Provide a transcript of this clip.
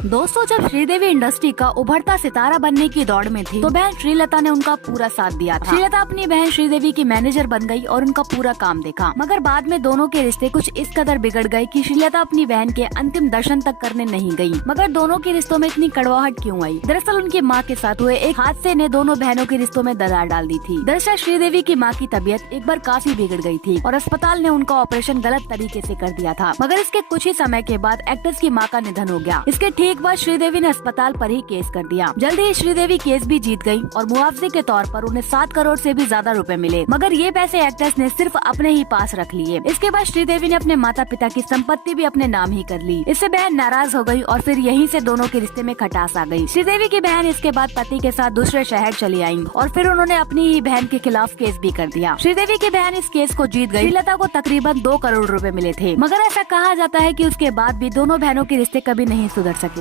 दोस्तों, जब श्रीदेवी इंडस्ट्री का उभरता सितारा बनने की दौड़ में थी तो बहन श्रीलता ने उनका पूरा साथ दिया था। श्रीलता अपनी बहन श्रीदेवी की मैनेजर बन गई और उनका पूरा काम देखा। मगर बाद में दोनों के रिश्ते कुछ इस कदर बिगड़ गए कि श्रीलता अपनी बहन के अंतिम दर्शन तक करने नहीं गई। मगर दोनों के रिश्तों में इतनी कड़वाहट क्यों आई? दरअसल उनकी माँ के साथ हुए एक हादसे ने दोनों बहनों के रिश्तों में दरार डाल दी थी। दरअसल श्रीदेवी की माँ की तबीयत एक बार काफी बिगड़ गई थी और अस्पताल ने उनका ऑपरेशन गलत तरीके से कर दिया था। मगर इसके कुछ ही समय के बाद एक्ट्रेस की माँ का निधन हो गया। इसके ठीक बाद श्रीदेवी ने अस्पताल पर ही केस कर दिया। जल्दी ही श्रीदेवी केस भी जीत गई और मुआवजे के तौर पर उन्हें 7 करोड़ से भी ज्यादा रुपए मिले। मगर ये पैसे एक्ट्रेस ने सिर्फ अपने ही पास रख लिए। इसके बाद श्रीदेवी ने अपने माता पिता की संपत्ति भी अपने नाम ही कर ली। इससे बहन नाराज हो गई और फिर यहीं से दोनों के रिश्ते में खटास आ गई। श्रीदेवी की बहन इसके बाद पति के साथ दूसरे शहर चली आई और फिर उन्होंने अपनी ही बहन के खिलाफ केस भी कर दिया। श्रीदेवी की बहन इस केस को जीत गई। श्रीलता को तकरीबन 2 करोड़ रुपए मिले थे। मगर ऐसा कहा जाता है कि उसके बाद भी दोनों बहनों के रिश्ते कभी नहीं सुधर सके।